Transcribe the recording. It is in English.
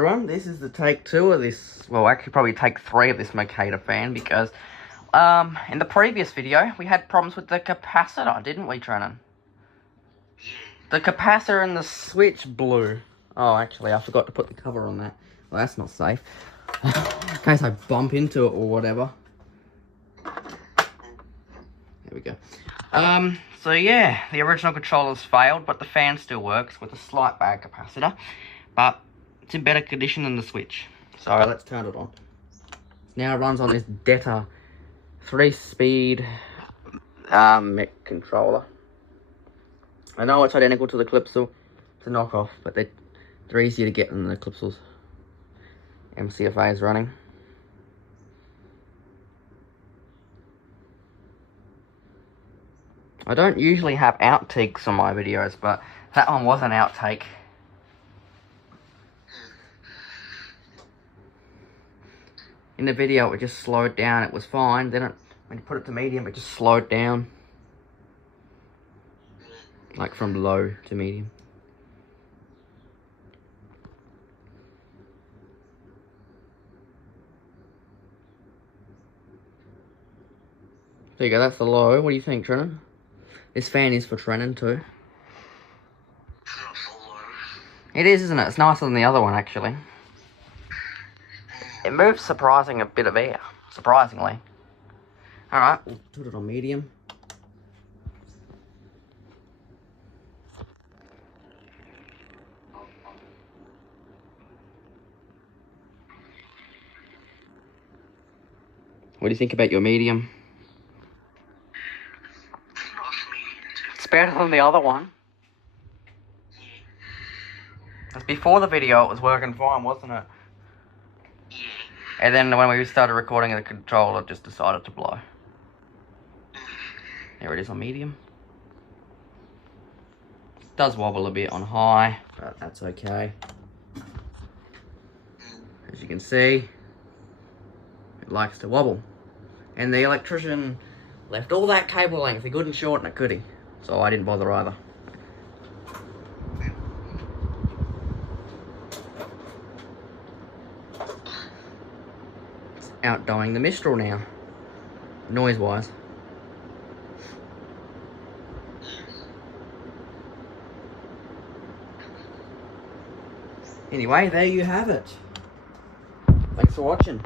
Everyone, this is the take 2 of this, well actually probably take 3 of this Mercator fan, because in the previous video we had problems with the capacitor, didn't we, Trennan? The capacitor and the switch blew. Oh, actually I forgot to put the cover on that. Well, that's not safe. In case I bump into it or whatever. There we go. So yeah, the original controller's failed, but the fan still works with a slight bad capacitor. But it's in better condition than the switch. So let's turn it on. Now it runs on this Deta 3-speed mech controller. I know it's identical to the Clipsal. It's a knockoff, but they're easier to get than the Clipsals. MCFA is running. I don't usually have outtakes on my videos, but that one was an outtake. In the video, it just slowed down. It was fine. Then when you put it to medium, it just slowed down. Like from low to medium. There you go, that's the low. What do you think, Trennan? This fan is for Trennan too. It is, isn't it? It's nicer than the other one, actually. It moves surprising a bit of air. Surprisingly. Alright, we'll put it on medium. What do you think about your medium? It's better than the other one. Because before the video, it was working fine, wasn't it? And then when we started recording, the controller just decided to blow. There it is on medium. It does wobble a bit on high, but that's okay. As you can see, it likes to wobble. And the electrician left all that cable length. He couldn't shorten it, could he? So I didn't bother either. It's outdoing the Mistral now, noise-wise. Anyway, there you have it. Thanks for watching.